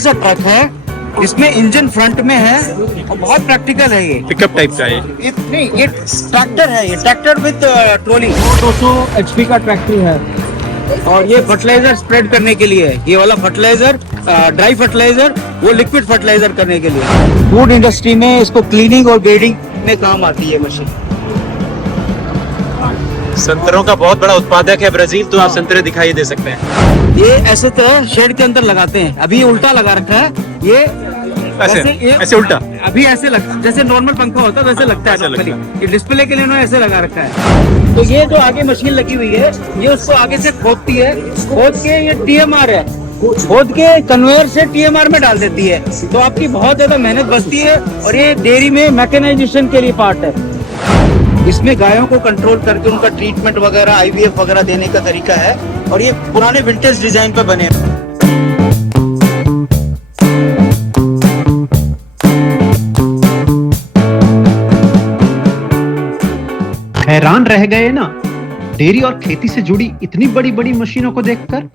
सा ट्रक है, इसमें इंजन फ्रंट में है और बहुत प्रैक्टिकल है ये। पिकअप टाइप का है नहीं, ये ट्रैक्टर है, ये ट्रैक्टर विद ट्रॉली। 200 HP का ट्रैक्टर है और ये फर्टिलाइजर स्प्रेड करने के लिए है। ये वाला फर्टिलाइजर ड्राई फर्टिलाइजर, वो लिक्विड फर्टिलाइजर करने के लिए। फूड इंडस्ट्री में इसको क्लीनिंग और ग्रेडिंग में काम आती है मशीन। संतरों का बहुत बड़ा उत्पादक है ब्राजील, तो आप संतरे दिखाई दे सकते हैं। ये ऐसे तो शेड के अंदर लगाते हैं, अभी उल्टा लगा रखा है ये ऐसे उल्टा, अभी ऐसे लगता जैसे नॉर्मल पंखा होता है वैसे लगता है normally। ये डिस्प्ले के लिए उन्होंने ऐसे लगा रखा है। तो ये जो आगे मशीन लगी हुई है, ये उसको आगे से खोदती है, खोद के ये TMR है, खोद के कन्वेयर से TMR में डाल देती है। तो आपकी बहुत ज्यादा मेहनत बचती है और ये डेयरी में मैकेनाइजेशन के लिए पार्ट है। इसमें गायों को कंट्रोल करके उनका ट्रीटमेंट वगैरह IVF वगैरह देने का तरीका है और ये पुराने विंटेज डिजाइन पर बने हैं। हैरान रह गए ना डेयरी और खेती से जुड़ी इतनी बड़ी बड़ी मशीनों को देखकर।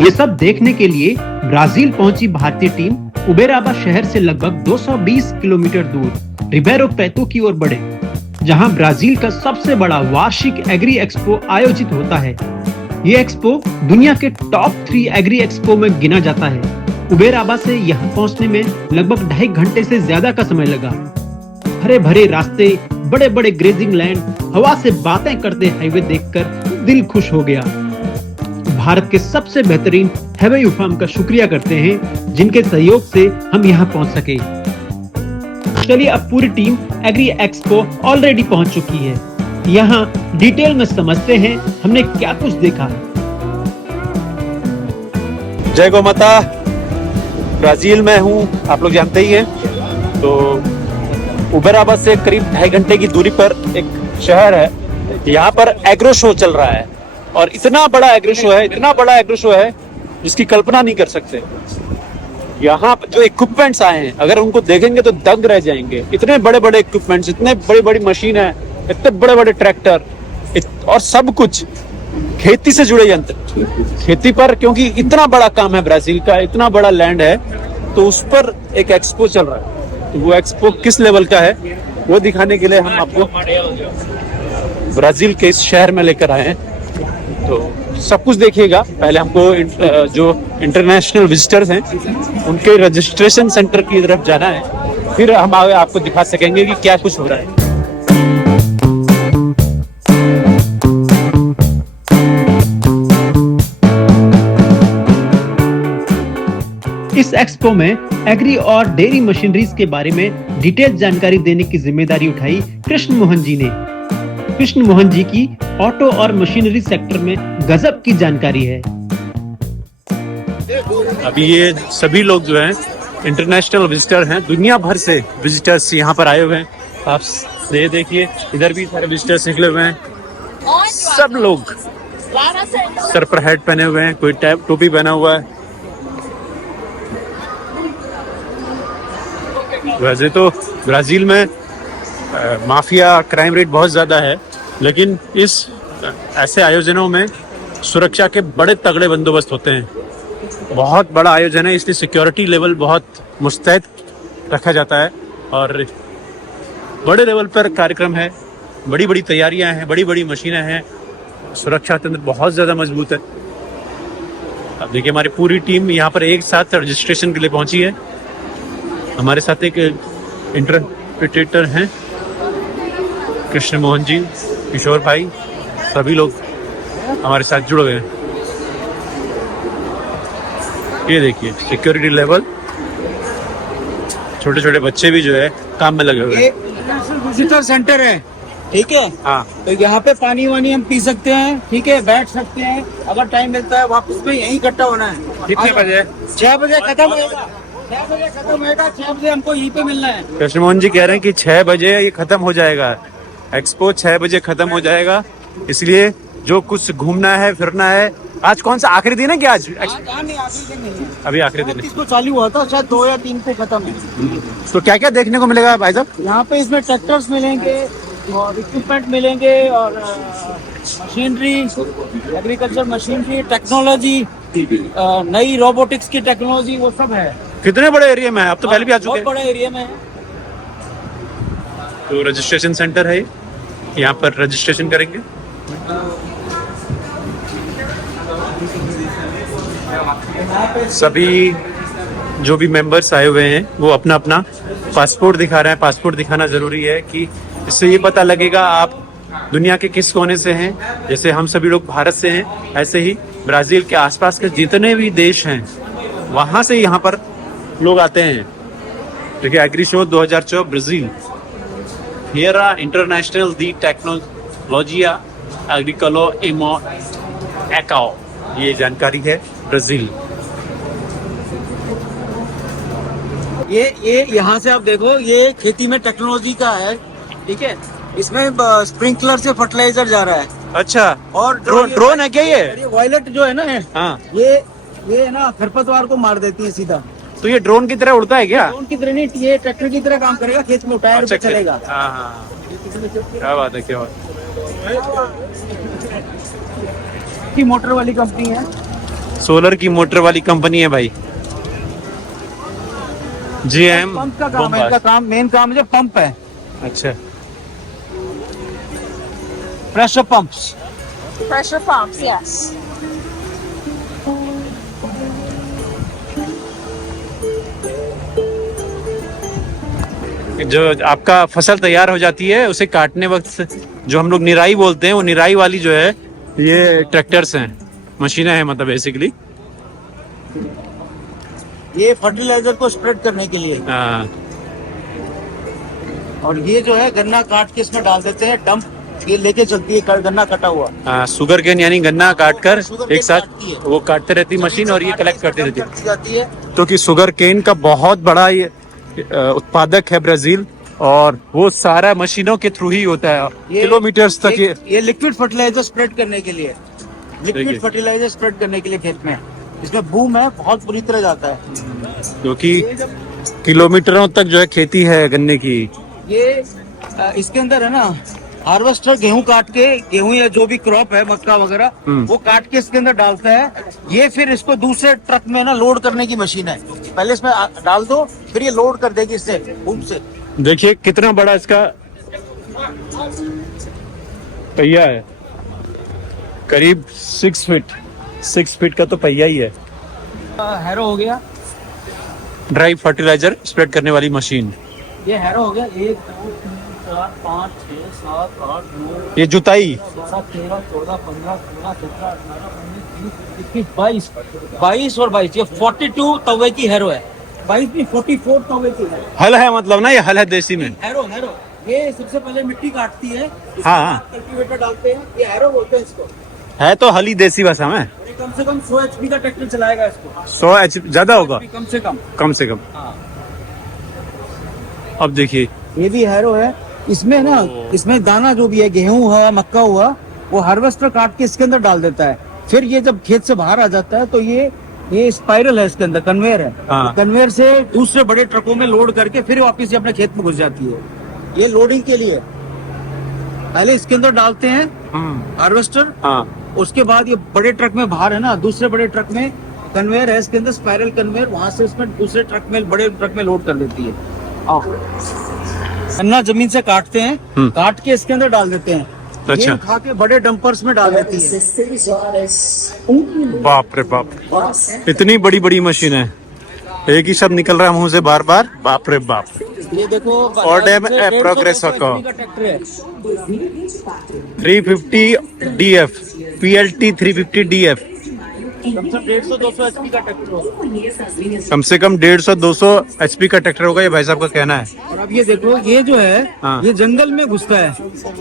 ये सब देखने के लिए ब्राजील पहुंची भारतीय टीम उबेराबा शहर से लगभग 220 किलोमीटर दूर रिबेरो प्रेतो की ओर बढ़े, जहां ब्राजील का सबसे बड़ा वार्षिक एग्री एक्सपो आयोजित होता है। ये एक्सपो दुनिया के टॉप 3 एग्री एक्सपो में गिना जाता है। उबेराबा से यहाँ पहुंचने में लगभग 2.5 घंटे से ज्यादा का समय लगा। हरे भरे रास्ते, बड़े बड़े ग्रेजिंग लैंड, हवा से बातें करते हाईवे देखकर दिल खुश हो गया। भारत के सबसे बेहतरीन हैवे फार्म का शुक्रिया करते हैं, जिनके सहयोग से हम यहाँ पहुंच सके। चलिए अब पूरी टीम एग्री एक्सपो ऑलरेडी पहुंच चुकी है। यहाँ डिटेल में समझते हैं हमने क्या कुछ देखा। जय गौ माता। ब्राजील में हूँ, आप लोग जानते ही हैं। तो उबेराबा से करीब 2.5 घंटे की दूरी पर एक शहर है, यहाँ पर एग्रो शो चल रहा है और इतना बड़ा एग्रो शो है, इतना बड़ा एग्रो शो है जिसकी कल्पना नहीं कर सकते। यहाँ जो इक्विपमेंट्स आए हैं, अगर उनको देखेंगे तो दंग रह जाएंगे। इतने बड़े बड़े इक्विपमेंट्स, इतने बड़ी बड़ी मशीन है, इतने बड़े बड़े ट्रैक्टर और सब कुछ खेती से जुड़े यंत्र। खेती पर, क्योंकि इतना बड़ा काम है ब्राजील का, इतना बड़ा लैंड है, तो उस पर एक एक्सपो चल रहा है। तो वो एक्सपो किस लेवल का है वो दिखाने के लिए हम आपको ब्राजील के इस शहर में लेकर आए हैं। तो सब कुछ देखिएगा। पहले हमको जो इंटरनेशनल विजिटर्स हैं उनके रजिस्ट्रेशन सेंटर की तरफ जाना है, फिर हम आगे आपको दिखा सकेंगे कि क्या कुछ हो रहा है। इस एक्सपो में एग्री और डेयरी मशीनरीज के बारे में डिटेल जानकारी देने की जिम्मेदारी उठाई कृष्ण मोहन जी ने। कृष्ण मोहन जी की ऑटो और मशीनरी सेक्टर में गजब की जानकारी है। अभी ये सभी लोग जो हैं इंटरनेशनल विजिटर हैं, दुनिया भर से विजिटर्स यहाँ पर आए हुए हैं। आप ये देखिए, इधर भी सारे विजिटर्स निकले हुए हैं। सब लोग सर पर हेड पहने हुए हैं, कोई टोपी पहना हुआ है। वैसे तो ब्राजील में माफिया क्राइम रेट बहुत ज़्यादा है, लेकिन इस ऐसे आयोजनों में सुरक्षा के बड़े तगड़े बंदोबस्त होते हैं। बहुत बड़ा आयोजन है, इसलिए सिक्योरिटी लेवल बहुत मुस्तैद रखा जाता है और बड़े लेवल पर कार्यक्रम है। बड़ी बड़ी तैयारियां हैं, बड़ी बड़ी मशीनें हैं, सुरक्षा तंत्र बहुत ज़्यादा मजबूत है। अब देखिए, हमारी पूरी टीम यहाँ पर एक साथ रजिस्ट्रेशन के लिए पहुंची है। हमारे साथ एक इंटरप्रेटर हैं, कृष्ण मोहन जी, किशोर भाई, सभी लोग हमारे साथ जुड़ गए हैं। ये देखिए सिक्योरिटी लेवल, छोटे छोटे बच्चे भी जो है काम में लगे हुए हैं। विजिटर सेंटर है, ठीक है। हाँ, तो यहाँ पे पानी वानी हम पी सकते हैं, ठीक है, बैठ सकते हैं। अगर टाइम मिलता है वापस में यहीं इकट्ठा होना है। कितने बजे? 6 बजे खत्म होगा। 6 बजे खत्म होगा, 6 बजे हमको यहीं पे मिलना है। कृष्ण मोहन जी कह रहे हैं कि 6 बजे ये खत्म हो जाएगा, एक्सपो 6 बजे खत्म हो जाएगा। इसलिए जो कुछ घूमना है, फिरना है। आज कौन सा आखिरी दिन है क्या? आज नहीं, आखिरी दिन नहीं है, अभी आखिरी दिन है। इसको चालू हुआ था, शायद 2 या 3 को खत्म है। तो क्या क्या देखने को मिलेगा भाई साहब? यहाँ पे इसमें ट्रैक्टर्स मिलेंगे और इक्विपमेंट मिलेंगे और मशीनरी, एग्रीकल्चर मशीनरी, टेक्नोलॉजी, नई रोबोटिक्स की टेक्नोलॉजी, वो सब है। कितने बड़े एरिया में है? आप तो पहले भी आ चुके बहुत हैं। बड़े एरिया में है। तो रजिस्ट्रेशन सेंटर है, यहाँ पर रजिस्ट्रेशन करेंगे। सभी जो भी मेंबर्स आए हुए हैं वो अपना अपना पासपोर्ट दिखा रहे हैं। पासपोर्ट दिखाना जरूरी है कि इससे ये पता लगेगा आप दुनिया के किस कोने से हैं। जैसे हम सभी लोग भारत से हैं, ऐसे ही ब्राजील के आसपास के जितने भी देश हैं वहां से यहाँ पर लोग आते हैं। देखिए agri show 2024 Brazil, Feira International de Tecnologia Agrícola e Ecao, ये जानकारी है ब्राजील। ये यहाँ से आप देखो, ये खेती में टेक्नोलॉजी का है, ठीक है। इसमें स्प्रिंकलर से फर्टिलाइजर जा रहा है। अच्छा, और ड्रोन है क्या ये? वायलट जो है ना, हाँ, ये है ना, खरपतवार को मार देती है सीधा। तो ये ड्रोन की तरह उड़ता है क्या? ड्रोन की तरह नहीं, ये ट्रैक्टर की तरह काम करेगा, खेत में टायर पे चलेगा। हाँ, क्या बात है, क्या बात की मोटर वाली कंपनी है। सोलर की मोटर वाली कंपनी है भाई। GM पंप का काम है, इनका काम, मेन काम जो पंप है। अच्छा, pressure pumps. Pressure pumps, yes. जो आपका फसल तैयार हो जाती है उसे काटने वक्त जो हम लोग निराई बोलते हैं, वो निराई वाली जो है ये ट्रैक्टर्स हैं, मशीनें हैं मतलब बेसिकली। ये फर्टिलाइजर को स्प्रेड करने के लिए। हाँ, और ये जो है गन्ना काट के इसमें डाल देते हैं, डंप ये लेके चलती है गन्ना कटा हुआ। हाँ, शुगर केन यानी गन्ना काट कर शुगर एक केन साथ काटती है। वो काटते रहती है मशीन और ये कलेक्ट करती रहती है। जाती है। तो कि शुगर केन का बहुत बड़ा ये उत्पादक है ब्राजील, और वो सारा मशीनों के थ्रू ही होता है, किलोमीटर्स तक ये लिक्विड फर्टिलाइजर स्प्रेड करने के लिए, देखिए। लिक्विड फर्टिलाइजर स्प्रेड करने के लिए खेत में, इसमें बूम है, बहुत बुरी तरह जाता है। क्योंकि किलोमीटरों तक जो है खेती है गन्ने की। ये इसके अंदर है ना, हार्वेस्टर गेहूं काट के, गेहूं या जो भी क्रॉप है, मक्का वगैरह, वो काट के इसके अंदर डालता है। ये फिर इसको दूसरे ट्रक में ना लोड करने की मशीन है। पहले इसमें डाल दो, फिर ये लोड कर देगी इससे, बूम से। देखिए कितना बड़ा इसका पहिया है, करीब 6 फीट का तो पहिया ही है। हैरो हो गया, ड्राई फर्टिलाइजर स्प्रेड करने वाली मशीन। ये हैरो हो गया। 1 2 3 4 5 6 7 8 9 ये जुताई 12 13 14 15 16 17 18 19 20 21 22 और 22, ये 42 तवे की हैरो है। 22 नहीं, 44 तवे की है। हल है मतलब ना, ये हल है देसी में। हैरो ये सबसे पहले मिट्टी काटती है, हाँ। कल्टीवेटर डालते हैं, ये हैरो बोलते हैं इसको। है तो हल ही देसी भाषा में। ये कम से कम 100 HP का ट्रैक्टर चलाएगा इसको। 100 HP ज्यादा होगा, कम से कम। कम से कम। हाँ। अब देखिए ये भी हैरो है। इसमें ना, इसमें दाना जो भी है, गेहूं हुआ, मक्का हुआ, वो हार्वेस्टर काट के इसके अंदर डाल देता है। फिर ये जब खेत से बाहर आ जाता है तो ये स्पाइरल है, इसके अंदर कन्वेयर है। हाँ। कन्वेयर से दूसरे बड़े ट्रकों में लोड करके फिर वापस ये अपने खेत में घुस जाती है। ये लोडिंग के लिए पहले इसके अंदर डालते हैं हार्वेस्टर, हाँ, उसके बाद ये बड़े ट्रक में बाहर है ना, दूसरे बड़े ट्रक में कन्वेयर है, इसके अंदर स्पाइरल कन्वेयर, वहां से इसमें दूसरे ट्रक में, बड़े ट्रक में लोड कर देती है। गन्ना जमीन से काटते हैं, काट के इसके अंदर डाल देते हैं। अच्छा। ये उठा के बड़े डंपर्स में डाल देती है। 16 horas, 1 minuto. बाप रे बाप, इतनी बड़ी बड़ी मशीन है, एक ही शब्द निकल रहा है मुंह से बार बार, बाप रे बाप। ये देखो, और डैम प्रोग्रेस का ट्रैक्टर है। 350 DF PLT 350 DF, कम से कम 150-200 HP का ट्रैक्टर होगा। कम से कम 150-200 HP का ट्रैक्टर होगा, ये भाई साहब का कहना है। और अब ये देखो, ये जो है, हाँ। ये जंगल में घुसता है,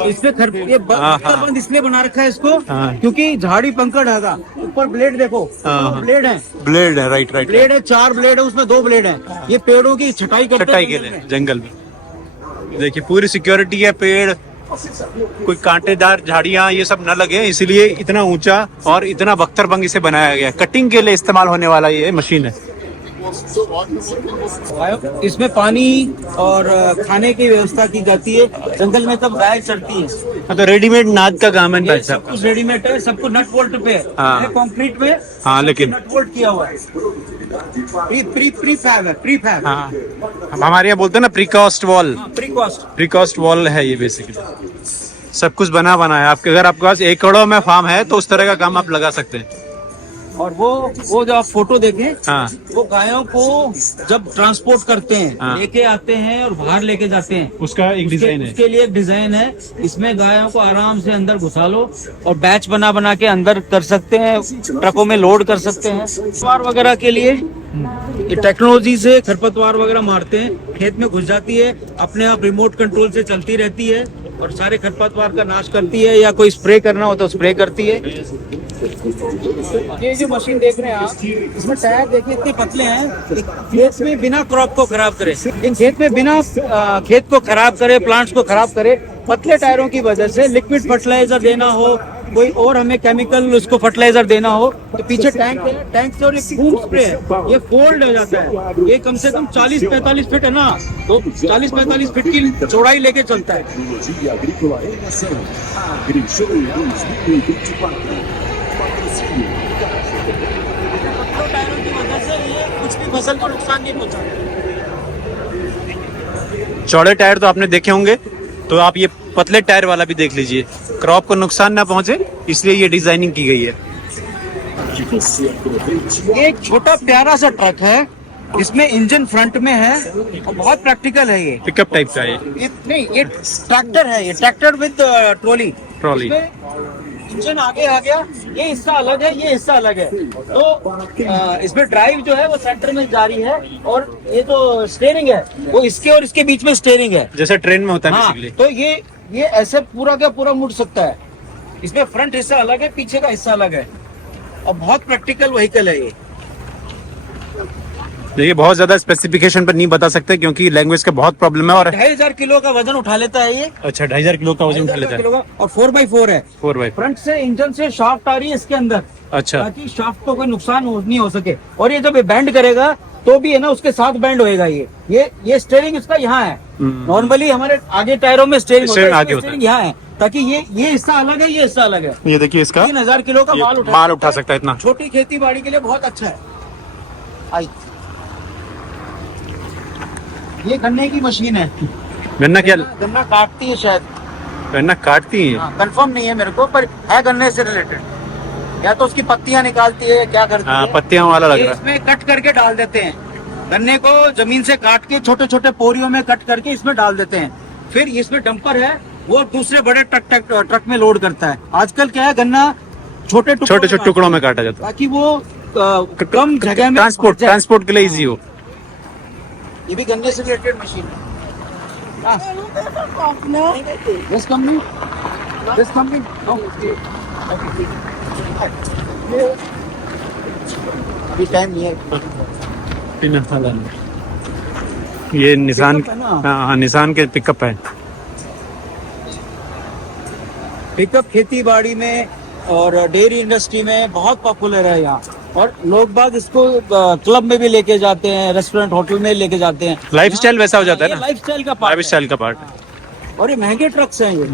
इसमें ये बंद इसलिए बना रखा है इसको, हाँ। क्योंकि झाड़ी पंखड़ है। ऊपर ब्लेड देखो, हाँ। ब्लेड है, ब्लेड है, राइट राइट, ब्लेड है, 4 ब्लेड है, उसमें 2 ब्लेड है। ये पेड़ों की छटाई करते छटाई हैं के लिए जंगल में। देखिए पूरी सिक्योरिटी है, पेड़, कोई कांटेदार झाड़ियां ये सब न लगे, इसलिए इतना ऊंचा और इतना बख्तरबंद इसे बनाया गया है। कटिंग के लिए इस्तेमाल होने वाला ये मशीन है। इसमें पानी और खाने की व्यवस्था की जाती है। जंगल में तब गाय चढ़ती है। तो रेडीमेड नाद का काम है ये भाई सब साहब। कुछ रेडीमेड है, सब कुछ नट बोल्ट पे है। हाँ। ये कंक्रीट में हाँ, लेकिन नट बोल्ट किया हुआ है। प्री फैब है, प्री फैब। हाँ, हम हमारे यहाँ बोलते हैं ना precast wall. Pre cost wall है ये बेसिकली। सब कुछ बना बनाया। आपके अगर आपके पास एकड़ों में फार्म है तो उस तरह का काम आप लगा सकते हैं। और वो जो आप फोटो देखें, हाँ, वो गायों को जब ट्रांसपोर्ट करते हैं, हाँ। लेके आते हैं और बाहर लेके जाते हैं, उसका एक डिजाइन है। उसके लिए एक डिजाइन है। इसमें गायों को आराम से अंदर घुसा लो और बैच बना बना के अंदर कर सकते हैं, ट्रकों में लोड कर सकते हैं। खरपतवार वगैरह के लिए ये टेक्नोलॉजी से खरपतवार वगैरह मारते हैं, खेत में घुस जाती है, अपने आप रिमोट कंट्रोल से चलती रहती है और सारे खरपतवार का नाश करती है। या कोई स्प्रे करना हो तो स्प्रे करती है। ये जो मशीन देख रहे हैं आप, इसमें टायर देखिए इतने पतले हैं, खेत में बिना क्रॉप को खराब करे, इन खेत में बिना खेत को खराब करे, प्लांट्स को खराब करे, पतले टायरों की वजह से लिक्विड फर्टिलाइजर देना हो, कोई और हमें केमिकल उसको फर्टिलाइजर देना हो तो पीछे टैंक है, टैंक से और ये बूम स्प्रे है, ये फोल्ड हो जाता है। ये कम से कम 40-45 फीट है ना, तो 40-45 फीट की चौड़ाई लेके चलता है। टायरों की वजह से ये कुछ भी फसल को नुकसान नहीं पहुंचाता। चौड़े टायर तो आपने देखे होंगे, तो आप ये पतले टायर वाला भी देख लीजिए। क्रॉप को नुकसान ना पहुंचे इसलिए ये डिजाइनिंग की गई है। ये एक छोटा प्यारा सा ट्रक है, इसमें इंजन फ्रंट में है और बहुत प्रैक्टिकल है। ये पिकअप टाइप का है नहीं, ये ट्रैक्टर है, ये tractor with trolley. Trolley. Engine आगे आ गया, ये हिस्सा अलग है, ये हिस्सा अलग है। तो इसमें ड्राइव जो है वो सेंटर में जा रही है और ये जो स्टीयरिंग है वो इसके और इसके बीच में स्टीयरिंग है। जैसे ट्रेन में होता है हाँ, बेसिकली। तो ये ऐसे पूरा का पूरा मुड़ सकता है। इसमें फ्रंट हिस्सा अलग है, पीछे का हिस्सा अलग है और बहुत प्रैक्टिकल व्हीकल है ये। देखिए बहुत ज्यादा स्पेसिफिकेशन पर नहीं बता सकते क्योंकि लैंग्वेज का बहुत प्रॉब्लम है। और 2500 किलो का वजन उठा लेता है ये। अच्छा, 2500 किलो का वजन उठा लेता है। 2500 किलो का, और 4x4 है। 4x4। फ्रंट से इंजन से शाफ्ट आ रही है इसके अंदर, अच्छा, ताकि शाफ्ट को कोई नुकसान नहीं हो सके। और ये जब ये बैंड करेगा तो भी है ना, उसके साथ बैंड होएगा। ये स्टीयरिंग इसका यहाँ है। नॉर्मली हमारे आगे टायरों में स्टीयरिंग होता है, आगे होता है। स्टीयरिंग यहाँ है, ताकि ये हिस्सा अलग है, ये हिस्सा अलग है। ये देखिए इसका 3000 किलो का माल उठा सकता है इतना। छोटी खेती बाड़ी के लिए बहुत अच्छा है। आई, ये गन्ने की मशीन है। गन्ना क्या? गन्ना काटती है शायद, गन्ना काटती है। कंफर्म नहीं है मेरे को, पर है गन्ने से रिलेटेड। या तो उसकी पत्तियां निकालती है, क्या करती हाँ, है। पत्तियां वाला लग ये रहा है। इसमें कट करके डाल देते हैं गन्ने को, जमीन से काट के छोटे छोटे पोरियों में कट करके इसमें डाल देते हैं। फिर इसमें डंपर है, वो दूसरे बड़े ट्रक में लोड करता है। आजकल क्या है, गन्ना छोटे छोटे टुकड़ों में काटा जाता है ताकि वो कम जगह में ट्रांसपोर्ट के लिए इजी हो। ये भी गन्ने से रिलेटेड मशीन है। This company? No. अभी टाइम नहीं है। ये निसान, पिकअप है ना? हाँ, निसान के पिकअप है। पिकअप खेती बाड़ी में और डेयरी इंडस्ट्री में बहुत पॉपुलर है यहाँ, और लोग बाग इसको क्लब में भी लेके जाते हैं, रेस्टोरेंट होटल में लेके जाते हैं। लाइफस्टाइल वैसा हो जाता है ना, लाइफस्टाइल का पार्ट लाइफस्टाइल का पार्ट। है। और ये महंगे ट्रक्स हैं ये।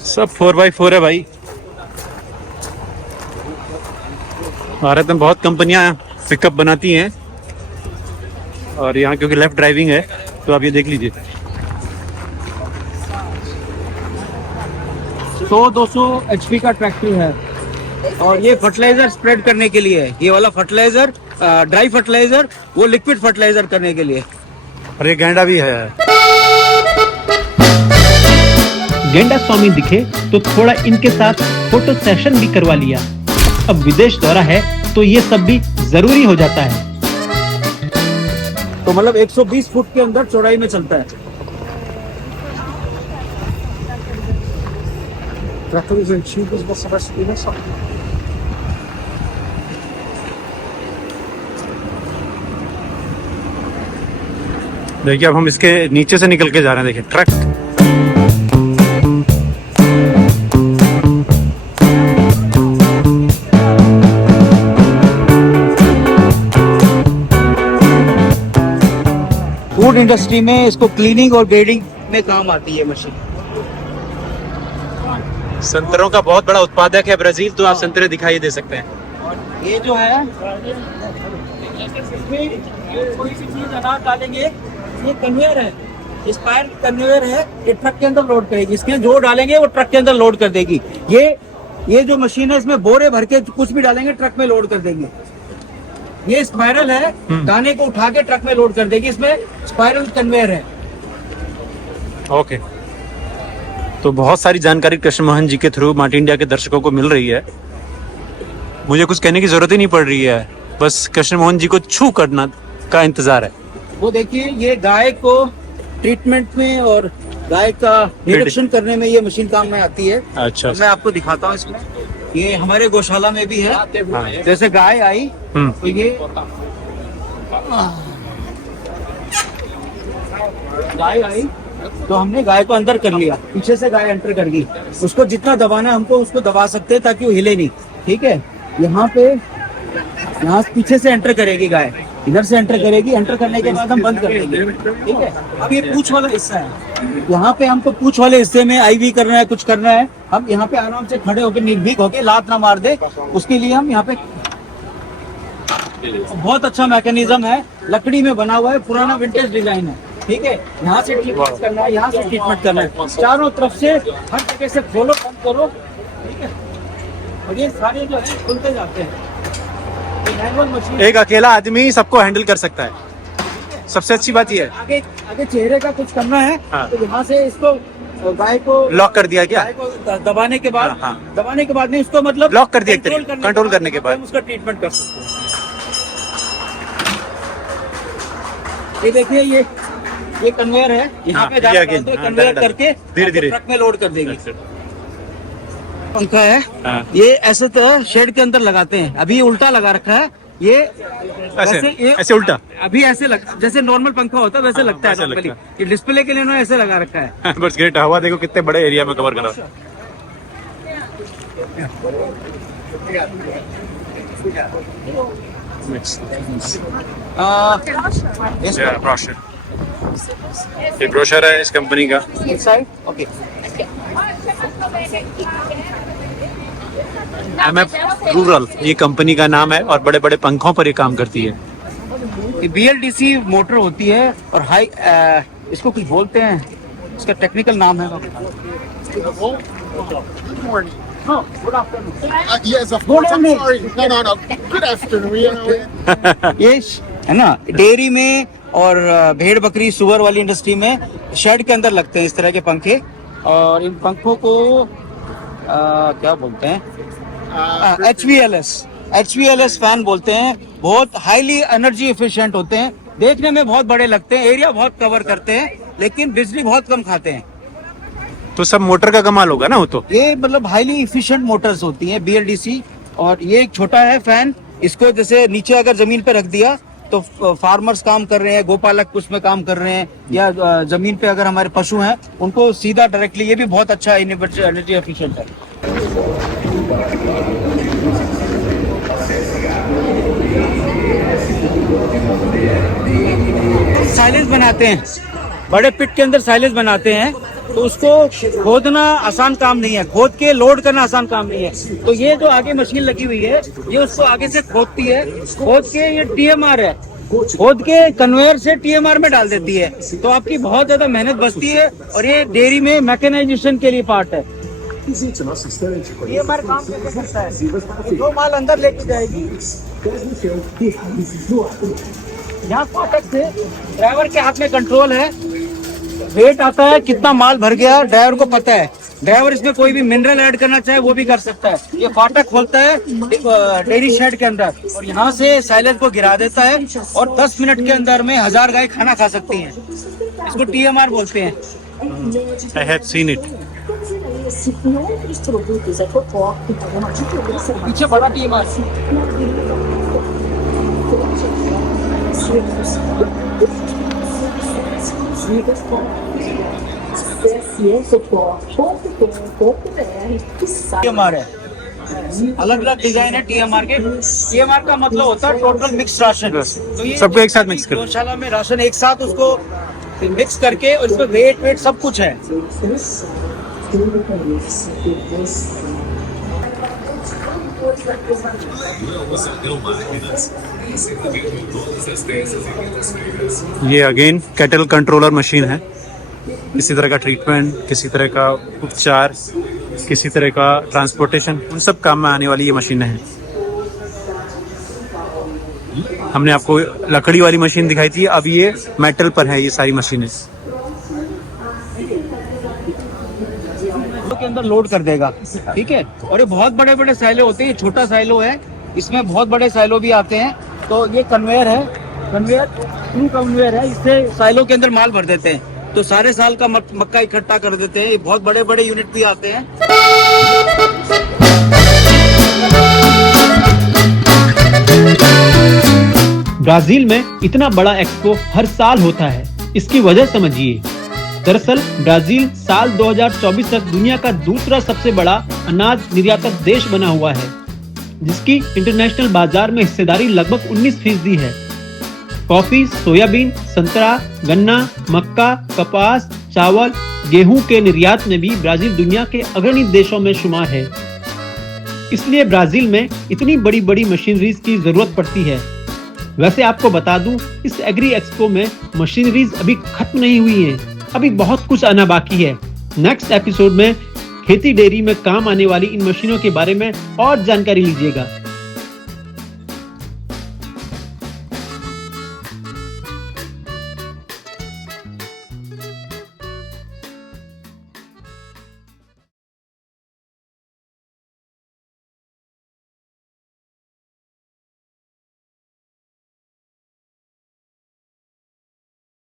सब 4x4 है भाई। भारत में बहुत कंपनियां पिकअप बनाती हैं और यहाँ क्योंकि लेफ्ट ड्राइविंग है तो आप ये देख लीजिए। 100-200 HP का ट्रैक्टर है और ये फर्टिलाइजर स्प्रेड करने के लिए है। ये वाला फर्टिलाइजर ड्राई फर्टिलाइजर, वो लिक्विड फर्टिलाइजर करने के लिए। और ये गैंडा भी है। गेंडा स्वामी दिखे तो थोड़ा इनके साथ फोटो सेशन भी करवा लिया। अब विदेश दौरा है तो ये सब भी जरूरी हो जाता है। तो मतलब 120 फुट के अंदर चौड़ाई में चलता है। देखिए अब हम इसके नीचे से निकल के जा रहे हैं, देखिए ट्रक। फूड इंडस्ट्री में इसको क्लीनिंग और ग्रेडिंग में काम आती है मशीन। संतरों का बहुत बड़ा उत्पादक है ब्राजील, तो आप संतरे दिखाई दे सकते हैं। ये जो है इसमें कोई भी चीज अनाज डालेंगे, ये कन्वेयर है, स्पाइरल कन्वेयर है, ये ट्रक के अंदर लोड करेगी। इसमें जो डालेंगे वो ट्रक के अंदर लोड कर देगी। ये जो मशीन है इसमें बोरे भर के कुछ भी डालेंगे ट्रक में लोड कर देंगे। ये स्पाइरल है, दाने को उठा के ट्रक में लोड कर देगी। इसमें स्पाइरल कन्वेयर है। ओके, तो बहुत सारी जानकारी कृष्ण मोहन जी के थ्रू मार्ट इंडिया के दर्शकों को मिल रही है। मुझे कुछ कहने की जरूरत ही नहीं पड़ रही है, बस कृष्ण मोहन जी को छू करना का इंतजार है। वो देखिए, ये गाय को ट्रीटमेंट में और गाय का निरीक्षण करने में ये मशीन काम में आती है। अच्छा, मैं आपको दिखाता हूँ इसमें। ये हमारे गौशाला में भी है। जैसे गाय आई तो ये गाय आई तो हमने गाय को अंदर कर लिया, पीछे से गाय एंटर कर गई। उसको जितना दबाना है हमको उसको दबा सकते हैं ताकि वो हिले नहीं। ठीक है, यहाँ पीछे से एंटर करेगी गाय, इधर से एंटर करेगी। एंटर करने के बाद हम बंद कर देंगे। ठीक है, अब ये पूंछ वाला हिस्सा है, यहाँ पे हमको पूंछ वाले हिस्से में आईवी करना है, कुछ करना है। हम यहाँ पे आराम से खड़े होकर निर्भीक होकर लात ना मार दे, उसके लिए हम यहाँ पे बहुत अच्छा मैकेनिज्म है, लकड़ी में बना हुआ है, पुराना विंटेज डिजाइन है। ठीक है, यहाँ से ट्रीटमेंट करना है, यहाँ से ट्रीटमेंट करना है, चारों तरफ से हर जगह से खोलो बंद करो। ठीक है, और ये सारे जो है खुलते जाते हैं। एक अकेला आदमी सबको हैंडल कर सकता है, सबसे अच्छी बात ये है। आगे चेहरे का कुछ करना है तो यहाँ से इसको गाय को लॉक कर दिया क्या? गाय को दबाने के बाद दबाने के बाद नहीं, उसको मतलब लॉक कर दिया, कंट्रोल करने के बाद हम उसका ट्रीटमेंट कर सकते हैं। ये देखिए, ये कन्वेयर है, यहाँ पे कन्वेयर करके धीरे धीरे ट्रक में लोड कर देगी। पंखा है, ये ऐसे तो शेड के अंदर लगाते हैं। अभी उल्टा लगा रखा है, ये ऐसे उल्टा, अभी ऐसे जैसे नॉर्मल पंखा होता है वैसे लगता है नॉर्मली। ये डिस्प्ले के लिए इन्होंने ऐसे लगा रखा है। बस ग्रेट, हवा देखो कितने बड़े एरिया में कवर करा। ये ब्रोशर है इस कंपनी का। ओके, MF रूरल ये कंपनी का नाम है और बड़े बड़े पंखों पर ये काम करती है। ये BLDC मोटर होती है और हाई इसको कुछ बोलते हैं, इसका टेक्निकल नाम है। Yes, of course. I'm sorry. No. Good afternoon. ये है ना, डेयरी में और भेड़ बकरी सुअर वाली इंडस्ट्री में शेड के अंदर लगते हैं इस तरह के पंखे। और इन पंखों को क्या बोलते हैं? HVLS फैन बोलते हैं। बहुत हाईली एनर्जी एफिशिएंट होते हैं, देखने में बहुत बड़े लगते हैं, एरिया बहुत कवर करते हैं, लेकिन बिजली बहुत कम खाते हैं। तो सब मोटर का कमाल होगा ना वो तो। ये मतलब हाईली इफिशिएंट मोटर्स होती हैं BLDC। और ये एक छोटा है फैन, इसको जैसे नीचे अगर जमीन पे रख दिया तो फार्मर्स काम कर रहे हैं, गोपालक उसमें काम कर रहे हैं, या जमीन पे अगर हमारे पशु हैं उनको सीधा डायरेक्टली, ये भी बहुत अच्छा एनर्जी एफिशिएंट है। साइलेज बनाते हैं, बड़े पिट के अंदर साइलेज बनाते हैं, तो उसको खोदना आसान काम नहीं है, खोद के लोड करना आसान काम नहीं है। तो ये जो आगे मशीन लगी हुई है, ये उसको आगे से खोदती है, खोद के ये TMR है, खोद के कन्वेयर से TMR में डाल देती है। तो आपकी बहुत ज्यादा मेहनत बचती है, और ये डेयरी में मैकेनाइजेशन के लिए पार्ट है। TMR काम कैसे करता है? जो माल अंदर लेके जाएगी, यहाँ फाटक से ड्राइवर के हाथ में कंट्रोल है, वेट आता है, कितना माल भर गया ड्राइवर को पता है। ड्राइवर इसमें कोई भी मिनरल ऐड करना चाहे वो भी कर सकता है। ये फाटक खोलता है डेयरी शेड के अंदर और यहाँ से साइलेज को गिरा देता है, और 10 मिनट के अंदर में 1000 गाय खाना खा सकती हैं। इसको TMR बोलते हैं। I have seen it. पीछे बड़ा TMR। TMR है, अलग अलग डिजाइन है TMR के। TMR का मतलब होता है टोटल मिक्स राशन। तो ये सबको एक साथ मिक्स कर, गौशाला में राशन एक साथ उसको मिक्स करके, और इसमें वेट सब कुछ है। ये अगेन कैटल कंट्रोलर मशीन है। किसी तरह का ट्रीटमेंट, किसी तरह का उपचार, किसी तरह का ट्रांसपोर्टेशन, उन सब काम में आने वाली ये मशीनें हैं। हमने आपको लकड़ी वाली मशीन दिखाई थी, अब ये मेटल पर है ये सारी मशीनें। के अंदर लोड कर देगा, ठीक है। और ये बहुत बड़े बड़े साइलो होते हैं, ये छोटा साइलो है, इसमें बहुत बड़े साइलो भी आते हैं। तो ये कन्वेयर है, ट्रू कन्वेयर है, इससे साइलो के अंदर माल भर देते हैं। तो सारे साल का मक्का इकट्ठा कर देते हैं। ये बहुत बड़े बड़े यूनिट भी आते हैं। ब्राजील में इतना बड़ा एक्सपो हर साल होता है, इसकी वजह समझिए। दरअसल ब्राजील साल 2024 तक दुनिया का दूसरा सबसे बड़ा अनाज निर्यातक देश बना हुआ है, जिसकी इंटरनेशनल बाजार में हिस्सेदारी लगभग 19% है। कॉफी, सोयाबीन, संतरा, गन्ना, मक्का, कपास, चावल, गेहूं के निर्यात में भी ब्राजील दुनिया के अग्रणी देशों में शुमार है। इसलिए ब्राजील में इतनी बड़ी बड़ी मशीनरीज की जरूरत पड़ती है। वैसे आपको बता दूं, इस एग्री एक्सपो में मशीनरीज अभी खत्म नहीं हुई हैं, अभी बहुत कुछ आना बाकी है। नेक्स्ट एपिसोड में खेती डेयरी में काम आने वाली इन मशीनों के बारे में और जानकारी लीजिएगा।